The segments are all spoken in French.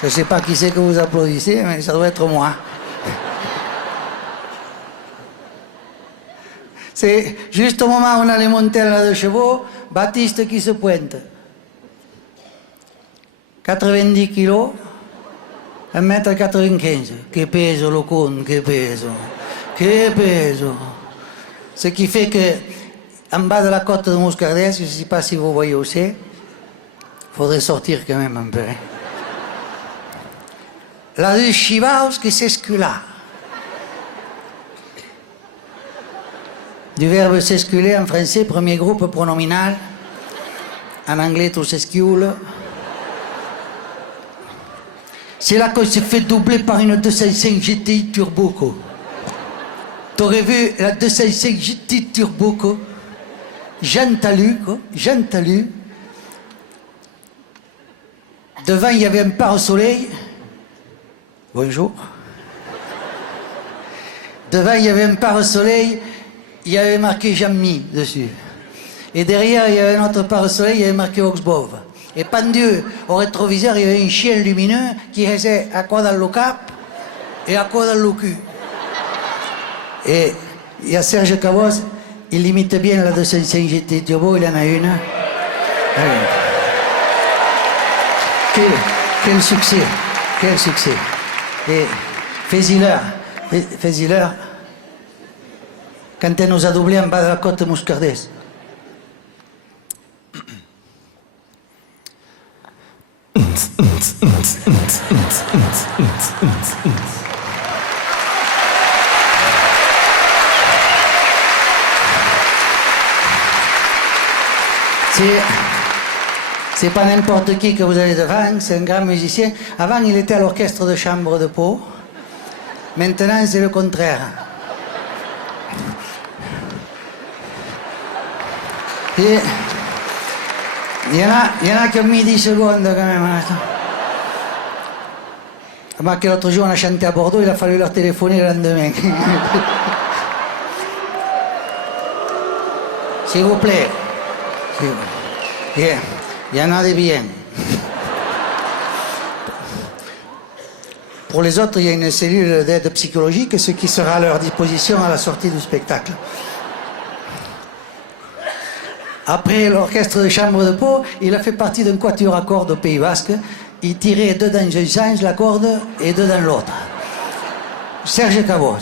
Je ne sais pas qui c'est que vous applaudissez, mais ça doit être moi. C'est juste au moment où on allait monter à la 2 chevaux, Baptiste qui se pointe. 90 kilos, 1,95 m. Que peso, le con, que peso. Que peso. Ce qui fait que, en bas de la côte de Moscardès, je ne sais pas si vous voyez où c'est, il faudrait sortir quand même un peu. Hein. La rue Chivaus qui s'escula. Du verbe s'esculer en français, premier groupe pronominal. En anglais, tout s'escule. C'est là qu'on s'est fait doubler par une 205 GTI Turbo. T'aurais vu la 205 GTI Turbo. Jean Talus. Devant, il y avait un pare-soleil. Bonjour. Devant, il y avait un pare-soleil. Il y avait marqué Jean-Mi dessus. Et derrière, il y avait un autre pare-soleil, il y avait marqué Oxbov. Et pendu au rétroviseur, il y avait un chien lumineux qui faisait à quoi dans le cap et à quoi dans le cul. Et il y a Serge Cabos, il imite bien la 205 GT Turbo, il en a une. Quel succès, quel succès. Et fais-y-leur, quand elle nous a doublé en bas de la côte Moscardès. C'est pas n'importe qui que vous avez devant, c'est un grand musicien. Avant, il était à l'orchestre de chambre de Pau. Maintenant, c'est le contraire. Et il y en a qui ont mis 10 secondes quand même. Remarquez, l'autre jour, on a chanté à Bordeaux, il a fallu leur téléphoner le lendemain. S'il vous plaît. Il y en a des biens. Pour les autres, il y a une cellule d'aide psychologique, ce qui sera à leur disposition à la sortie du spectacle. Après l'orchestre de chambre de Pau, il a fait partie d'un quatuor à cordes au Pays Basque. Il tirait deux dans un sens la corde et deux dans l'autre. Serge Cabos.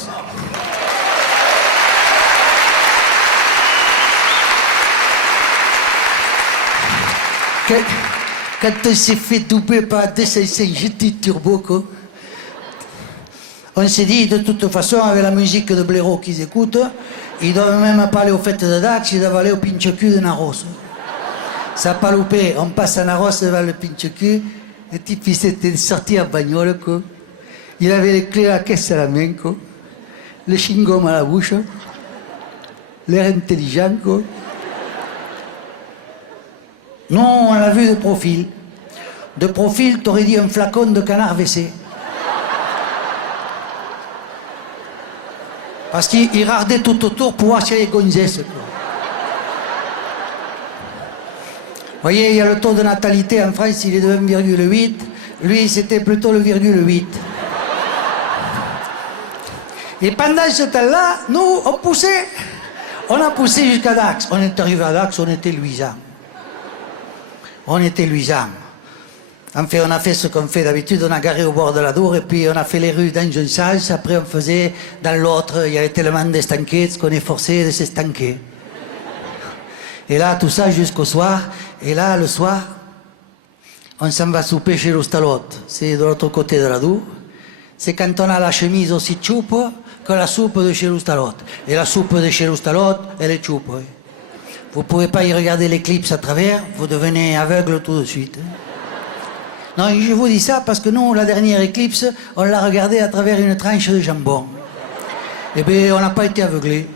Quand on s'est fait doubler par 205 GT Turbo, on s'est dit, de toute façon, avec la musique de blaireau qu'ils écoutent, ils doivent même pas aller aux fêtes de Dax, ils doivent aller au pinche-cul de Naros. Ça n'a pas loupé, on passe à Naros devant le pinche-cul, le type il s'était sorti en bagnole, quoi. Il avait les clés à la caisse à la main, quoi. Le chewing-gum à la bouche, l'air intelligent, quoi. Non, on l'a vu de profil. De profil, t'aurais dit un flacon de canard WC. Parce qu'il rardait tout autour pour voir s'il y avait gonzesses. Vous voyez, il y a le taux de natalité en France, il est de 1,8. Lui, c'était plutôt le 0,8. Et pendant ce temps-là, nous, on poussait. On a poussé jusqu'à Dax. On est arrivé à Dax, on était luisants. On était luisants. En fait, on a fait ce qu'on fait d'habitude, on a garé au bord de la Dour et puis on a fait les rues dans un sens, après on faisait dans l'autre, il y avait tellement d'estanquettes qu'on est forcé de s'estanquer. Et là, tout ça jusqu'au soir, et là, le soir, on s'en va souper chez l'Ostalote, c'est de l'autre côté de la Dour. C'est quand on a la chemise aussi choupe que la soupe de chez l'Ostalote. Et la soupe de chez l'Ostalote, elle est choupe. Oui. Vous ne pouvez pas y regarder l'éclipse à travers, vous devenez aveugle tout de suite. Non, je vous dis ça parce que nous, la dernière éclipse, on l'a regardée à travers une tranche de jambon. Eh bien, on n'a pas été aveuglés.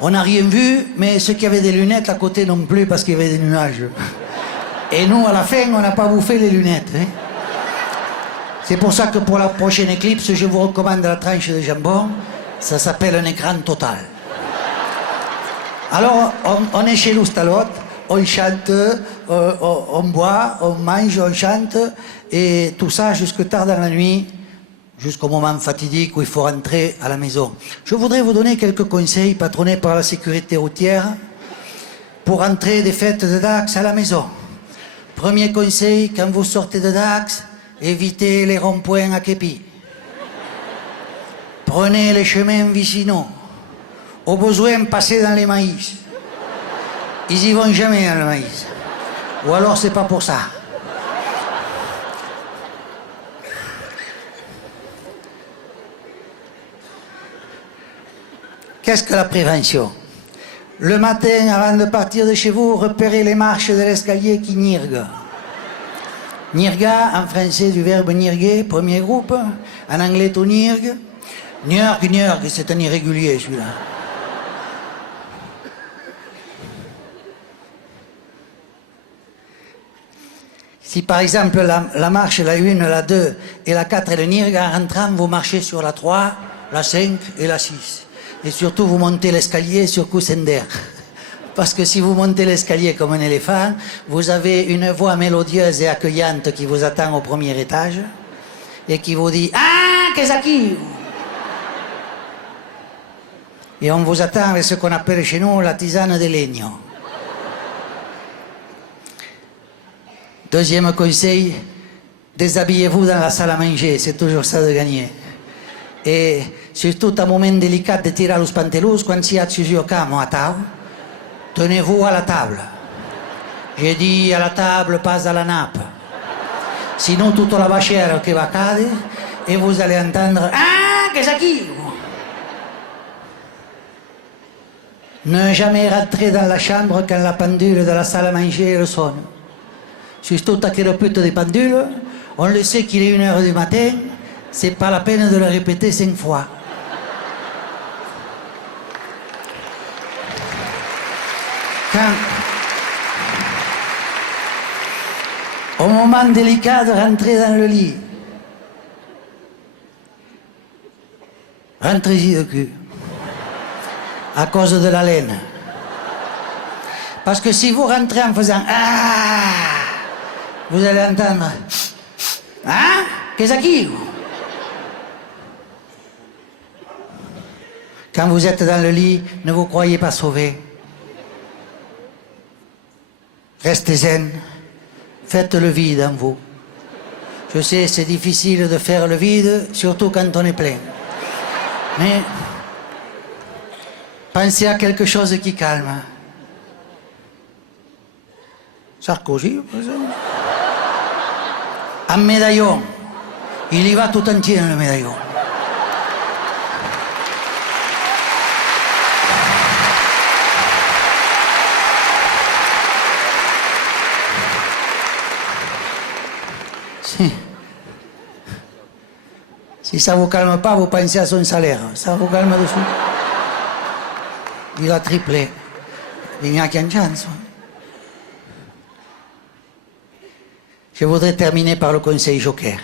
On n'a rien vu, mais ceux qui avaient des lunettes à côté non plus parce qu'il y avait des nuages. Et nous, à la fin, on n'a pas bouffé les lunettes. Hein. C'est pour ça que pour la prochaine éclipse, je vous recommande la tranche de jambon. Ça s'appelle un écran total. Alors, on est chez l'Ostalote. on chante, on boit, on mange, on chante, et tout ça jusque tard dans la nuit, jusqu'au moment fatidique où il faut rentrer à la maison. Je voudrais vous donner quelques conseils patronnés par la sécurité routière pour rentrer des fêtes de Dax à la maison. Premier conseil, quand vous sortez de Dax, évitez les ronds-points à képi. Prenez les chemins vicinaux. Au besoin, passez dans les maïs. Ils y vont jamais dans le maïs. Ou alors c'est pas pour ça. Qu'est-ce que la prévention? Le matin, avant de partir de chez vous, repérez les marches de l'escalier qui nirguent. Nirga, en français du verbe nirguer, premier groupe. En anglais, to nirgue. Nirgue, c'est un irrégulier celui-là. Si par exemple la marche, la 1, la 2 et la 4 et le nirgue, en rentrant, vous marchez sur la 3, la 5 et la 6. Et surtout, vous montez l'escalier sur coussin d'air. Parce que si vous montez l'escalier comme un éléphant, vous avez une voix mélodieuse et accueillante qui vous attend au premier étage et qui vous dit « Ah, qu'est-ce qui ?» Et on vous attend avec ce qu'on appelle chez nous la tisane de legno. Deuxième conseil, déshabillez-vous dans la salle à manger, c'est toujours ça de gagner. Et surtout, un moment délicat de tirer los pantalons, quand si êtes sur camo à table, tenez-vous à la table. J'ai dit à la table, pas à la nappe. Sinon, toute la vachère qui va cader, et vous allez entendre « Ah, qu'est-ce qui ?» Ne jamais rentrer dans la chambre quand la pendule de la salle à manger sonne. Surtout à quelle pute de pendule, on le sait qu'il est 1h du matin, c'est pas la peine de le répéter 5 fois. Au moment délicat de rentrer dans le lit, rentrez-y de cul, à cause de la laine. Parce que si vous rentrez en faisant « Ah !», vous allez entendre « Hein ? Qu'est-ce qui ?» Quand vous êtes dans le lit, ne vous croyez pas sauvé. Restez zen, faites le vide en vous. Je sais, c'est difficile de faire le vide, surtout quand on est plein. Mais pensez à quelque chose qui calme. Sarkozy, par exemple. Un médaillon. Il y va tout entier dans le médaillon. Si ça ne vous calme pas, vous pensez à son salaire. Ça vous calme dessus. Il a triplé. Il n'y a qu'une chance. Je voudrais terminer par le conseil joker.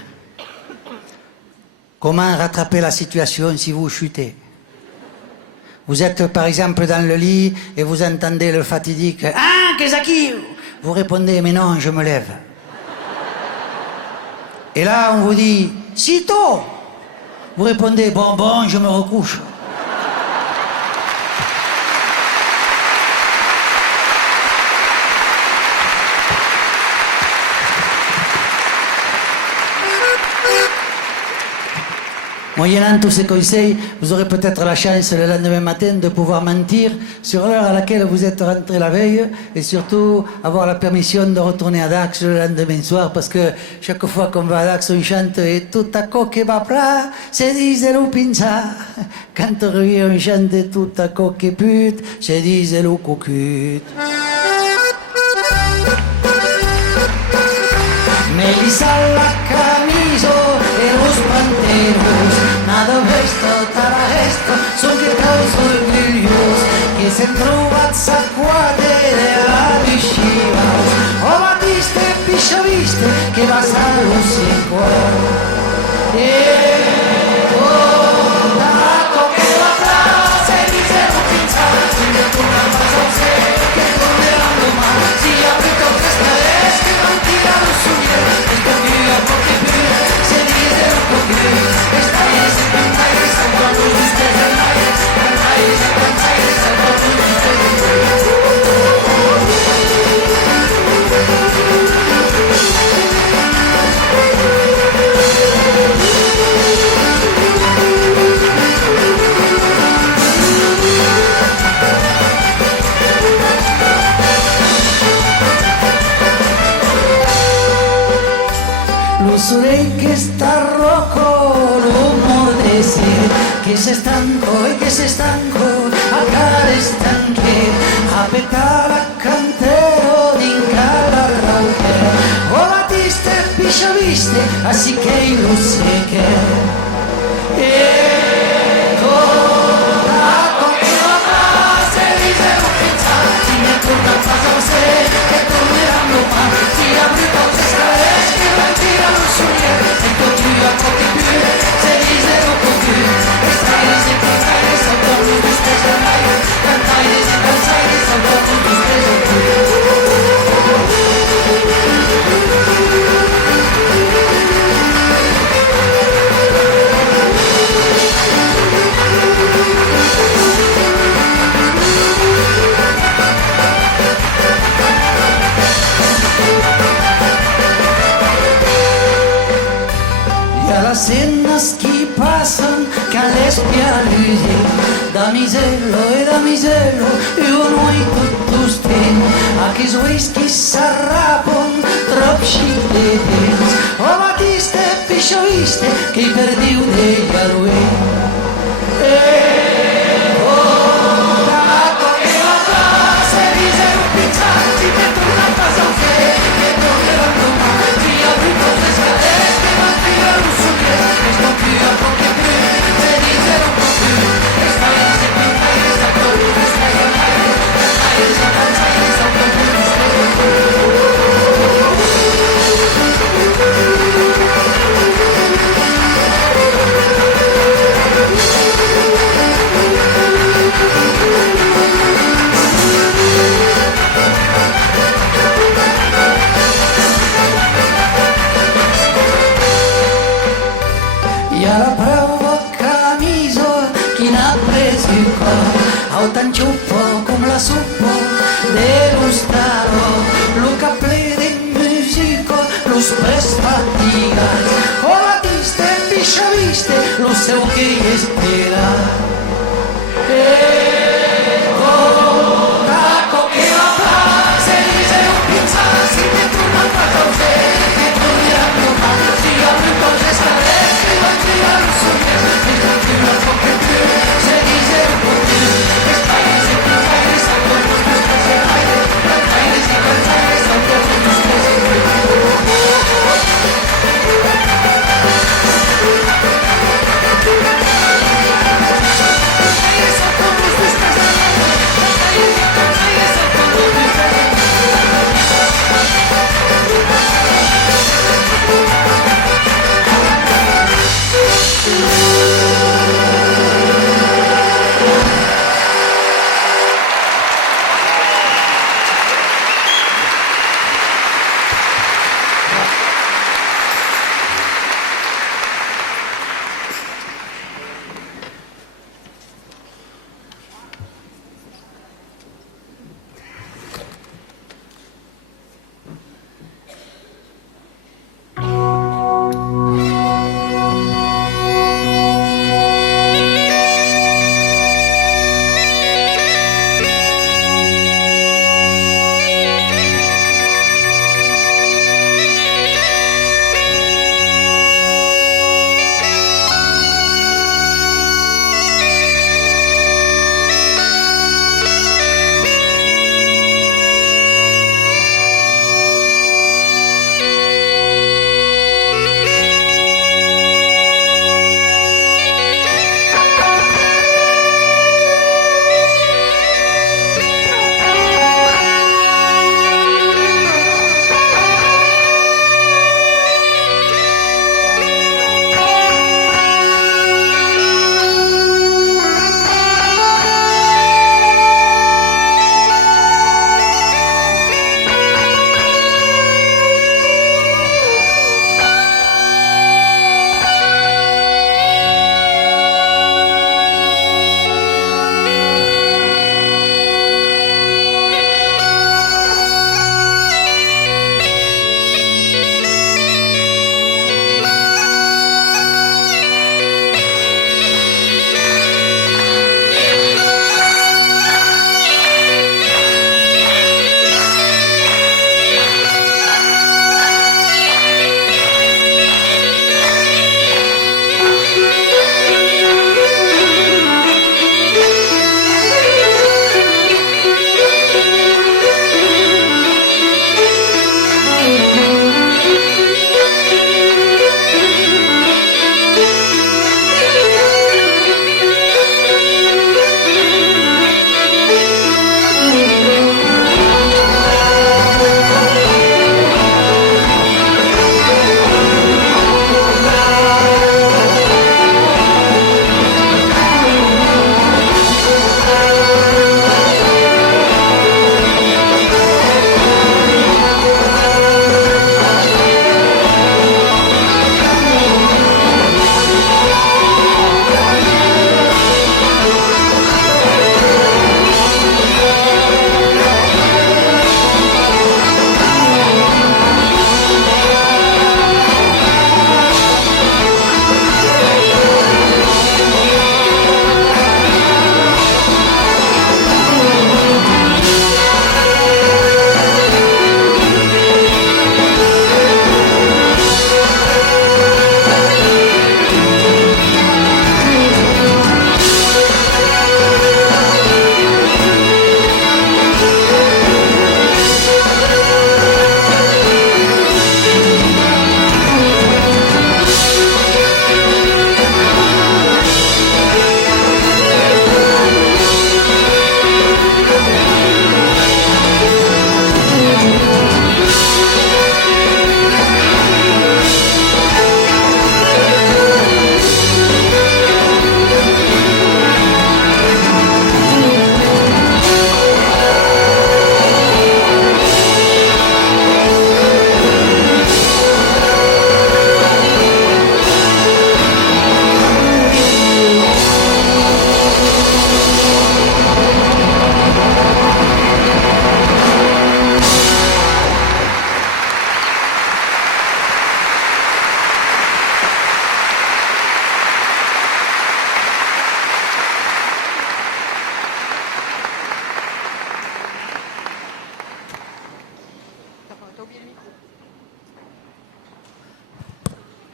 Comment rattraper la situation si vous chutez? Vous êtes par exemple dans le lit et vous entendez le fatidique « Ah, qu'est-ce qui ?» Vous répondez « Mais non, je me lève. » Et là, on vous dit « Sitôt !» Vous répondez « Bon, je me recouche. » Moyennant tous ces conseils, vous aurez peut-être la chance le lendemain matin de pouvoir mentir sur l'heure à laquelle vous êtes rentré la veille et surtout avoir la permission de retourner à Dax le lendemain soir parce que chaque fois qu'on va à Dax on chante et tout à coque va plat, se disait le pinza. Quand on revient on chante tout à coque pute, se disait le cocut. Melissa la camiso e los panteros, nada vesto, tara esto, son che causo orgoglios, che se trovat s'acquate della piscina, o batiste e pisciaviste, che va salvo si cuore. Taco che la classe, dice un pinzato, che tu la faccia se, che tu le ando male. Surei que está rojo, l'umor decir que se stanco e che se stanco a care stanche a petala cantero d'incalar rauche o batiste pisciaviste así que lo sé que torna a casa você che torneranno qua ti apri cose scale che vai tirano su e tu più a pochi più se risero con più e stai se cantai salto tu stesso mai cantai se cantai salto tu stesso las cenas que pasan que les pialusi damisello io noi tutto sten a che sois che s'arrapon trop scidetes o batiste piscioviste che perdiu degli arue tan ciuppo come la suppo dello staro lo caple de musico lo spres fatigas o batiste pisciaviste lo seu che espera taco che la frase dice un pizzassi che torna a casa usè che torneranno ma si apre cose scale che va a tirare su che non più a poche più se dice un po' più Sotto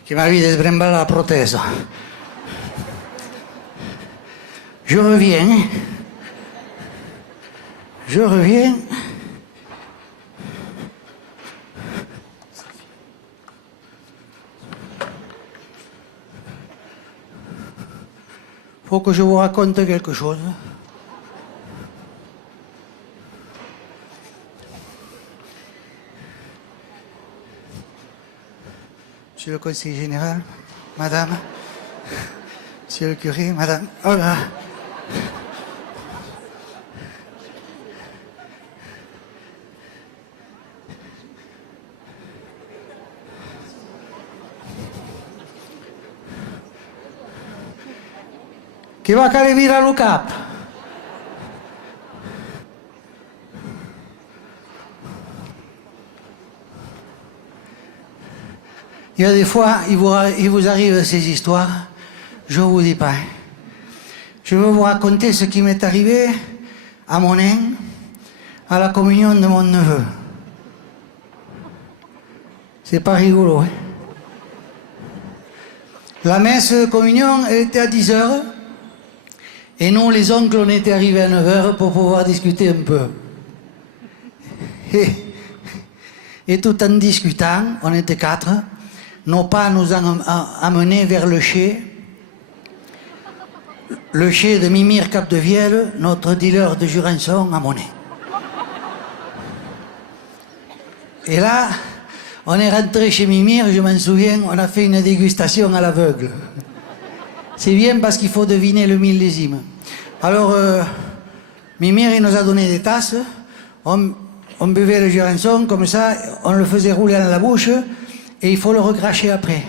qui m'a vu desbrembar la prothèse. Je reviens. Je reviens. Faut que je vous raconte quelque chose. Monsieur le conseiller général, madame, monsieur le curé, madame, oh là. Qui va caler vira le cap. Il y a des fois, il vous arrive ces histoires, je ne vous dis pas. Je veux vous raconter ce qui m'est arrivé à Monin, à la communion de mon neveu. C'est pas rigolo, hein. La messe de communion, elle était à 10h. Et nous, les oncles, on était arrivés à 9h pour pouvoir discuter un peu. Et tout en discutant, on était 4, nos pas nous ont amenés vers le chai de Mimir Capdevielle, notre dealer de Jurançon à Monet. Et là, on est rentré chez Mimir, je m'en souviens, on a fait une dégustation à l'aveugle. C'est bien parce qu'il faut deviner le millésime. Alors, Mimir, il nous a donné des tasses, on buvait le Jurançon, comme ça, on le faisait rouler dans la bouche, et il faut le recracher après.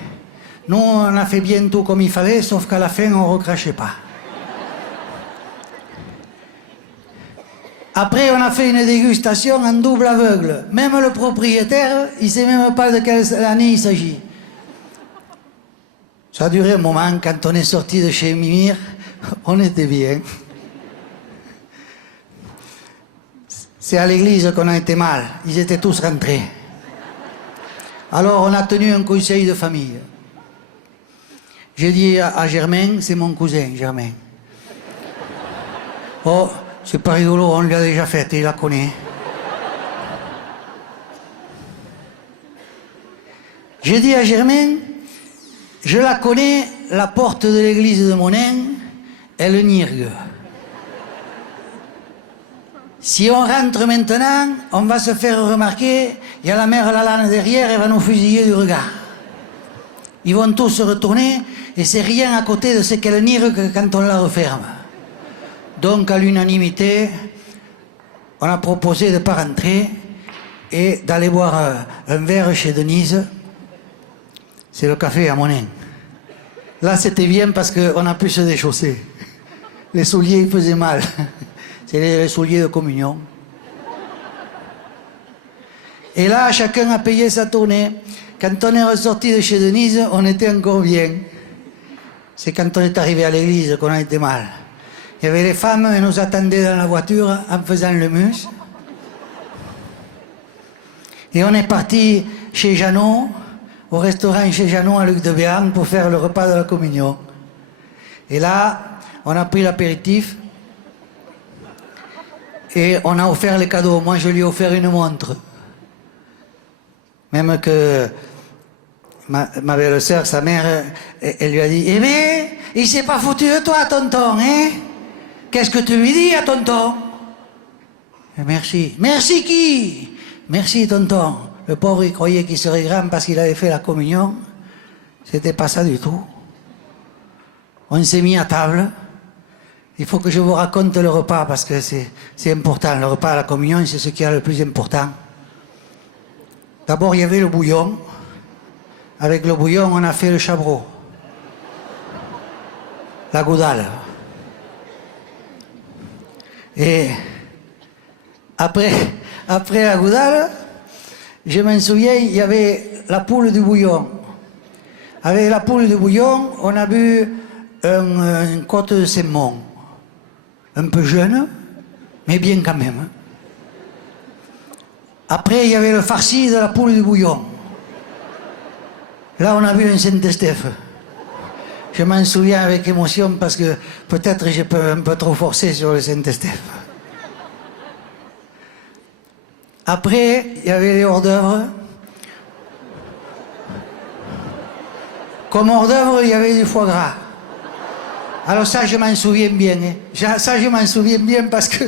Nous, on a fait bien tout comme il fallait, sauf qu'à la fin, on ne recrachait pas. Après, on a fait une dégustation en double aveugle. Même le propriétaire, il ne sait même pas de quelle année il s'agit. Ça a duré un moment, quand on est sorti de chez Mimir, on était bien. C'est à l'église qu'on a été mal, ils étaient tous rentrés. Alors on a tenu un conseil de famille. J'ai dit à Germain, c'est mon cousin, Germain. Oh, c'est pas rigolo, on l'a déjà fait, il la connaît. J'ai dit à Germain, je la connais, la porte de l'église de Monin, elle nirgue. Si on rentre maintenant, on va se faire remarquer, il y a la mère Lalane derrière, elle va nous fusiller du regard. Ils vont tous se retourner, et c'est rien à côté de ce qu'elle nirgue quand on la referme. Donc, à l'unanimité, on a proposé de ne pas rentrer et d'aller boire un verre chez Denise. C'est le café à Monin. Là, c'était bien parce qu'on a pu se déchausser. Les souliers, ils faisaient mal. C'est les souliers de communion. Et là, chacun a payé sa tournée. Quand on est ressorti de chez Denise, on était encore bien. C'est quand on est arrivé à l'église qu'on a été mal. Il y avait les femmes, elles nous attendaient dans la voiture en faisant le mus. Et on est parti chez Jeannot, au restaurant chez Jeannot à Luc de Béarn pour faire le repas de la communion. Et là, on a pris l'apéritif et on a offert les cadeaux. Moi, je lui ai offert une montre. Même que ma belle-sœur, sa mère, elle lui a dit « Eh bien, il s'est pas foutu de toi, tonton, hein? Qu'est-ce que tu lui dis à tonton ?» Merci. Merci qui? Merci, tonton. Le pauvre, il croyait qu'il serait grand parce qu'il avait fait la communion. C'était pas ça du tout. On s'est mis à table. Il faut que je vous raconte le repas parce que c'est important. Le repas à la communion, c'est ce qui est le plus important. D'abord, il y avait le bouillon. Avec le bouillon, on a fait le chabreau. La goudale. Et après la goudale, je m'en souviens, il y avait la poule du bouillon. Avec la poule du bouillon, on a bu une côte de saumon. Un peu jeune, mais bien quand même. Après, il y avait le farci de la poule du bouillon. Là, on a vu un Saint-Estèphe. Je m'en souviens avec émotion parce que peut-être j'ai un peu trop forcé sur le Saint-Estèphe. Après, il y avait les hors-d'œuvre. Comme hors-d'œuvre, il y avait du foie gras. Alors ça, je m'en souviens bien. Ça, je m'en souviens bien parce que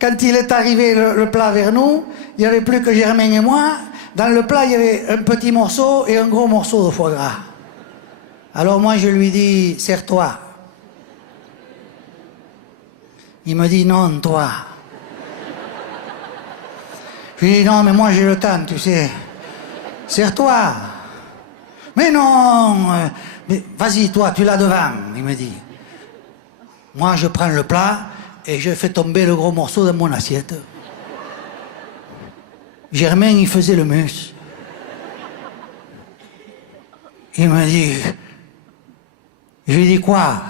quand il est arrivé le plat vers nous, il n'y avait plus que Germain et moi. Dans le plat, il y avait un petit morceau et un gros morceau de foie gras. Alors moi, je lui dis, serre-toi. Il me dit, non, toi. Je lui dis, non, mais moi, j'ai le temps, tu sais. Serre-toi. Mais non, mais vas-y, toi, tu l'as devant, il me dit. Moi, je prends le plat et je fais tomber le gros morceau dans mon assiette. Germain, il faisait le mus. Il me dit, je lui dis quoi?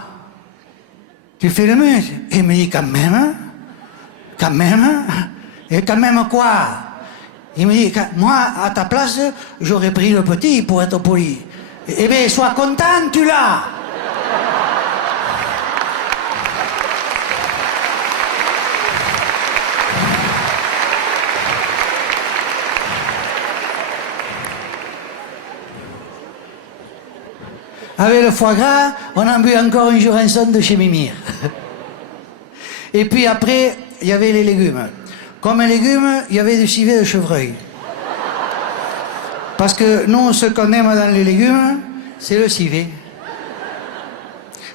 Tu fais le mus? Il me dit, quand même. Et quand même quoi? Il me dit, moi, à ta place, j'aurais pris le petit pour être poli. Eh bien, sois content, tu l'as. Avec le foie gras, on a bu encore une Jurançon de chez Mimir. Et puis après, il y avait les légumes. Comme légumes, il y avait du civet de chevreuil. Parce que nous, ce qu'on aime dans les légumes, c'est le civet.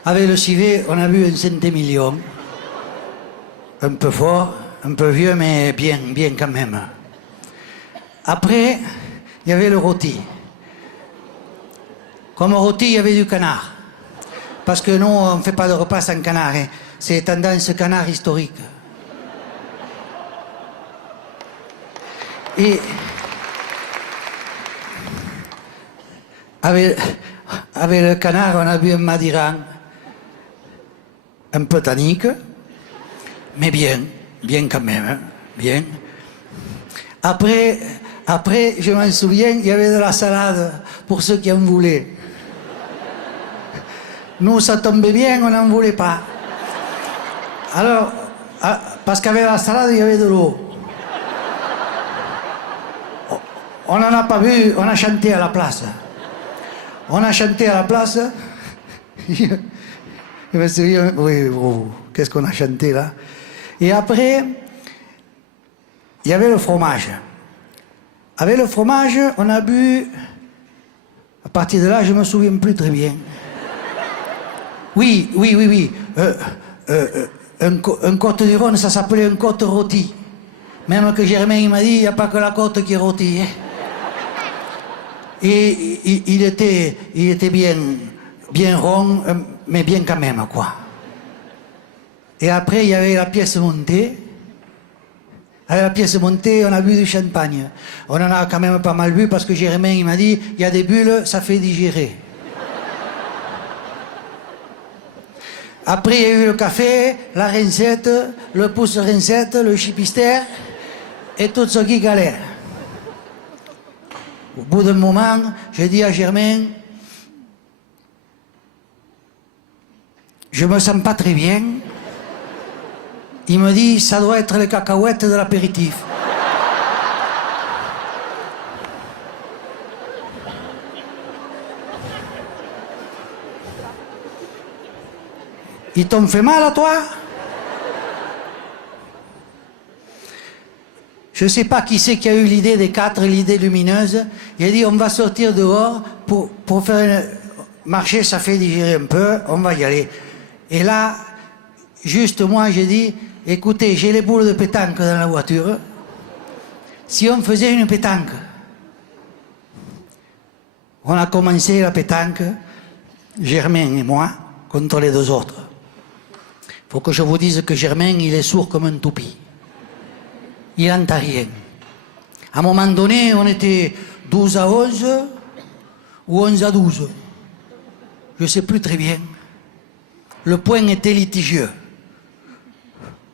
Avec le civet, on a bu un centimillion. Un peu fort, un peu vieux, mais bien quand même. Après, il y avait le rôti. Comme rôti, il y avait du canard. Parce que nous, on ne fait pas de repas sans canard. Hein. C'est tendance canard historique. Et avec le canard, on a bu un Madiran, un peu tannique, mais bien quand même, hein, bien. Après, je m'en souviens, il y avait de la salade pour ceux qui en voulaient. Nous, ça tombait bien, on n'en voulait pas. Alors, parce qu'avec la salade, il y avait de l'eau. On n'en a pas vu, on a chanté à la place. On a chanté à la place. Je me souviens, oui, qu'est-ce qu'on a chanté là? Et après, il y avait le fromage. Avec le fromage, on a bu. À partir de là, je ne me souviens plus très bien. Oui. Un côte du Rhône, ça s'appelait un côte rôti. Même que Germain, il m'a dit, il n'y a pas que la côte qui est rôtie. Hein. Et il était bien rond, mais bien quand même, quoi. Et après, il y avait la pièce montée. Avec la pièce montée, on a bu du champagne. On en a quand même pas mal bu parce que Germain, il m'a dit, il y a des bulles, ça fait digérer. Après, il y a eu le café, la rincette, le pouce rincette, le chipister et tout ce qui galère. Au bout d'un moment, j'ai dit à Germain, je me sens pas très bien. Il me dit, ça doit être les cacahuètes de l'apéritif. Ils t'ont fait mal à toi? Je ne sais pas qui c'est qui a eu l'idée des 4, l'idée lumineuse. Il a dit, on va sortir dehors pour faire marcher, ça fait digérer un peu, on va y aller. Et là, juste moi, j'ai dit, écoutez, j'ai les boules de pétanque dans la voiture. Si on faisait une pétanque, on a commencé la pétanque, Germain et moi, contre les deux autres. Il faut que je vous dise que Germain, il est sourd comme un toupie. Il n'entend rien. À un moment donné, on était 12 à 11 ou 11 à 12. Je ne sais plus très bien. Le point était litigieux.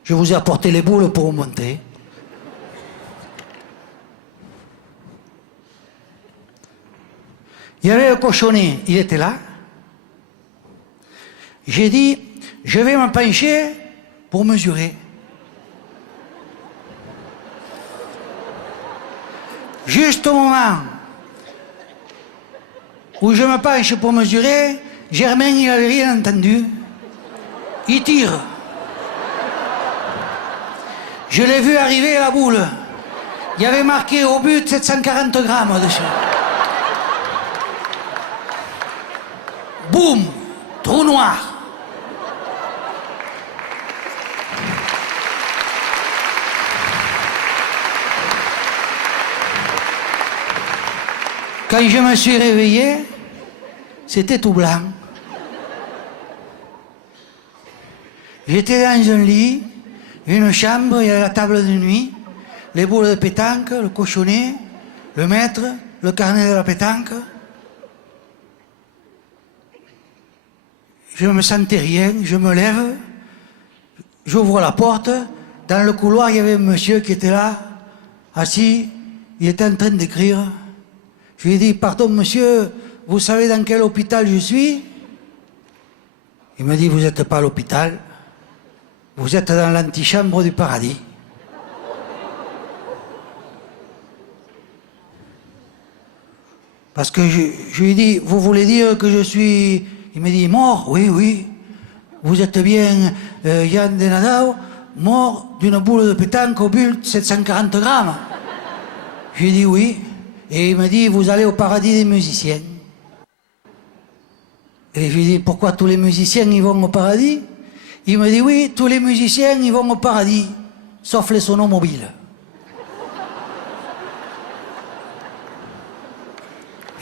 Je vous ai apporté les boules pour remonter. Il y avait le cochonnet, il était là. J'ai dit, je vais me pencher pour mesurer. Juste au moment où je me penche pour mesurer, Germain, il n'avait rien entendu. Il tire. Je l'ai vu arriver la boule. Il y avait marqué au but 740 grammes dessus. Boum! Trou noir. Quand je me suis réveillé, c'était tout blanc. J'étais dans un lit, une chambre, il y avait la table de nuit, les boules de pétanque, le cochonnet, le maître, le carnet de la pétanque. Je ne me sentais rien, je me lève, j'ouvre la porte. Dans le couloir, il y avait un monsieur qui était là, assis, il était en train d'écrire. Je lui ai dit, pardon monsieur, vous savez dans quel hôpital je suis? Il me dit, vous n'êtes pas à l'hôpital, vous êtes dans l'antichambre du paradis. Parce que je lui ai dit, vous voulez dire que je suis... Il me dit, mort? Oui, oui. Vous êtes bien Yann Denadao, mort d'une boule de pétanque au but 740 grammes. Je lui ai dit oui. Et il me dit, vous allez au paradis des musiciens. Et je lui ai dit, pourquoi tous les musiciens ils vont au paradis? Il me dit, oui, tous les musiciens ils vont au paradis, sauf les sonomobiles.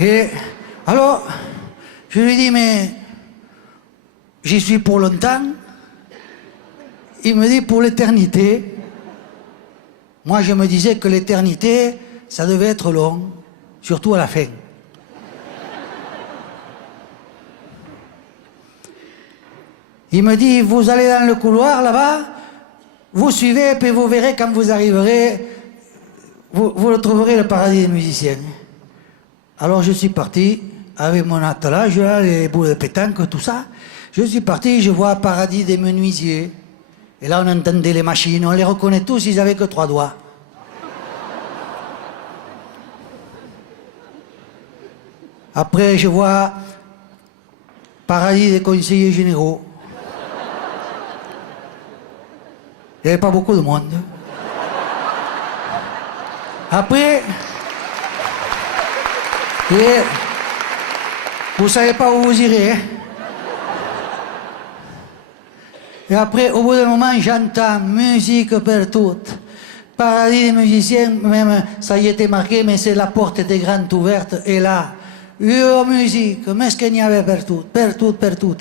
Et alors, je lui ai dit, mais j'y suis pour longtemps. Il me dit, pour l'éternité. Moi, je me disais que l'éternité, ça devait être long, surtout à la fin. Il me dit, vous allez dans le couloir là-bas, vous suivez, puis vous verrez quand vous arriverez, vous le trouverez le paradis des musiciens. Alors je suis parti avec mon attelage, là, les boules de pétanque, tout ça. Je suis parti, je vois paradis des menuisiers. Et là, on entendait les machines, on les reconnaît tous, ils n'avaient que 3 doigts. Après, je vois paradis des conseillers généraux. Il n'y avait pas beaucoup de monde. Après, et vous ne savez pas où vous irez. Hein? Et après, au bout d'un moment, j'entends musique partout. Paradis des musiciens, même ça y était marqué, mais c'est la porte était grande ouverte. Et là, musique, mais ce qu'il y avait partout, partout, partout.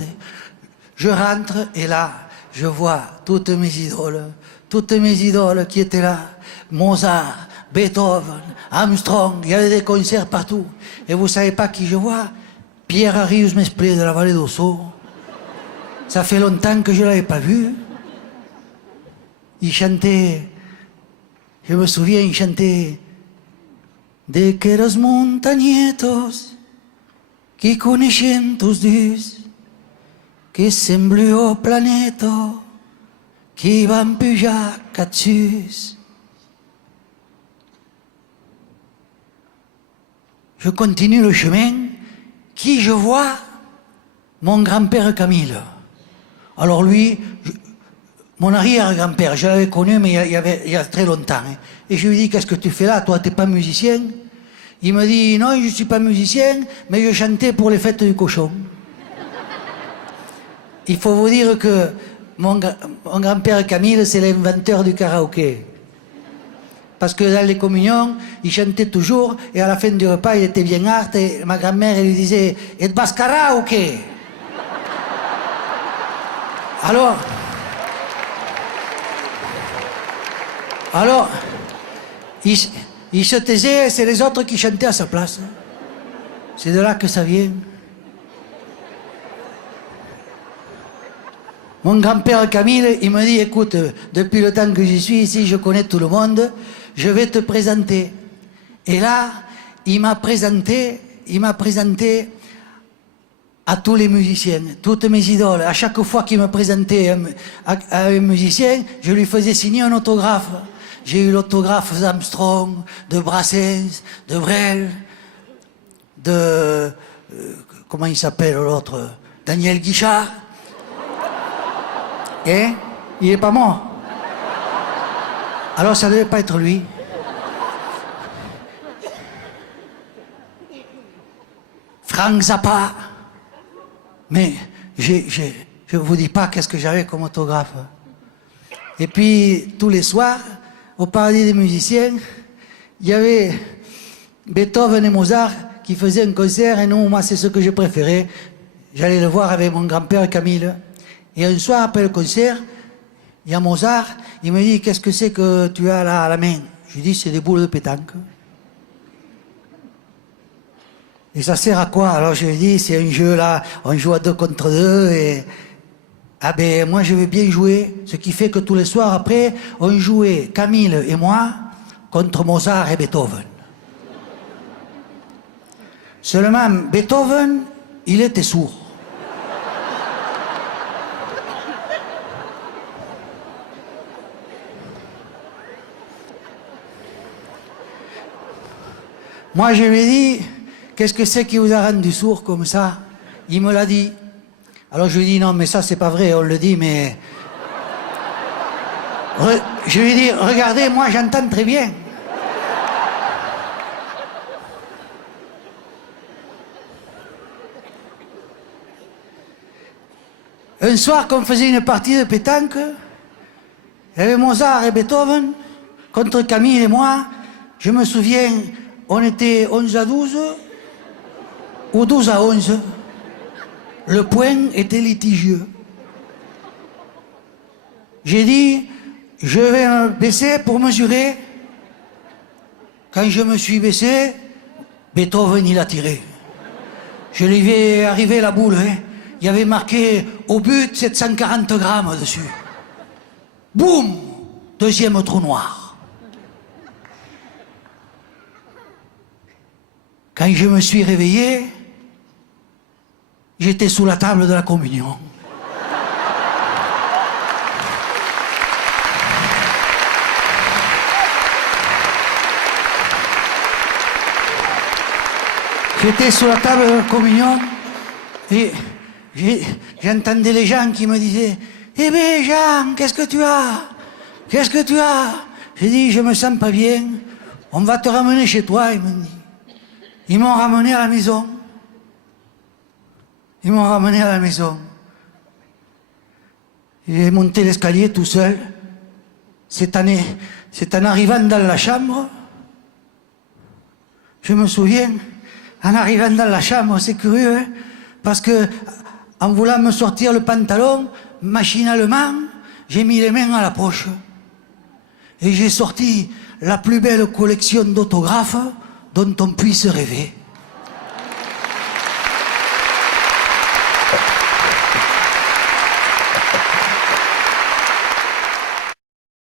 Je rentre et là, je vois toutes mes idoles qui étaient là. Mozart, Beethoven, Armstrong, il y avait des concerts partout. Et vous savez pas qui je vois? Pierre Arius Mesplé de la Vallée d'Ossau. Ça fait longtemps que je ne l'avais pas vu. Il chantait, je me souviens, il chantait de aquellos montañetos qui coneixen tous dus, que sembli au planeto, qui van pujar capsus. Je continue le chemin, qui je vois? Mon grand-père Camille. Alors lui, mon arrière-grand-père, je l'avais connu, mais il y a très longtemps. Hein. Et je lui dis, qu'est-ce que tu fais là? Toi, t'es pas musicien? Il me dit, non, je suis pas musicien, mais je chantais pour les fêtes du cochon. Il faut vous dire que mon grand-père Camille, c'est l'inventeur du karaoké. Parce que dans les communions, il chantait toujours, et à la fin du repas, il était bien hart, et ma grand-mère, elle lui disait, et de basse karaoké? Alors, il se taisait, c'est les autres qui chantaient à sa place. C'est de là que ça vient. Mon grand-père Camille, il me dit, écoute, depuis le temps que j'y suis ici, je connais tout le monde, je vais te présenter. Et là, il m'a présenté il m'a présenté à tous les musiciens, toutes mes idoles. À chaque fois qu'il me présentait à un musicien, je lui faisais signer un autographe. J'ai eu l'autographe d'Armstrong, de Brassens, de Brel, de... comment il s'appelle l'autre? Daniel Guichard. Et il est pas mort. Alors ça ne devait pas être lui. Frank Zappa. Mais je ne vous dis pas qu'est-ce que j'avais comme autographe. Et puis, tous les soirs, au Paradis des musiciens, il y avait Beethoven et Mozart qui faisaient un concert, et non, moi, c'est ce que je préférais. J'allais le voir avec mon grand-père Camille. Et un soir, après le concert, il y a Mozart, il me dit, qu'est-ce que c'est que tu as là à la main? Je lui dis, c'est des boules de pétanque. Et ça sert à quoi? Alors je lui dis, c'est un jeu là, on joue à 2 contre 2 et... Ah ben moi je vais bien jouer, ce qui fait que tous les soirs après, on jouait, Camille et moi, contre Mozart et Beethoven. Seulement, Beethoven, il était sourd. Moi je lui ai dit, qu'est-ce que c'est qui vous a rendu sourd comme ça? Il me l'a dit. Alors je lui ai dit, non mais ça c'est pas vrai, on le dit, mais... Je lui ai dit, regardez, moi j'entends très bien. Un soir qu'on faisait une partie de pétanque, il y avait Mozart et Beethoven, contre Camille et moi, je me souviens, on était 11-12, ou 12-11, le point était litigieux. J'ai dit, je vais me baisser pour mesurer. Quand je me suis baissé, Beethoven il a tiré. Je lui ai arrivé la boule, hein. Il y avait marqué au but 740 grammes dessus. Boum! Deuxième trou noir. Quand je me suis réveillé, j'étais sous la table de la communion. J'étais sous la table de la communion et j'entendais les gens qui me disaient « Eh bien Jean, qu'est-ce que tu as? Qu'est-ce que tu as ?» J'ai dit « Je me sens pas bien, on va te ramener chez toi », ils m'ont dit. Ils m'ont ramené à la maison. Ils m'ont ramené à la maison. J'ai monté l'escalier tout seul. C'est en arrivant dans la chambre, je me souviens, en arrivant dans la chambre, c'est curieux, hein, parce que en voulant me sortir le pantalon, machinalement, j'ai mis les mains à la poche. Et j'ai sorti la plus belle collection d'autographes dont on puisse rêver.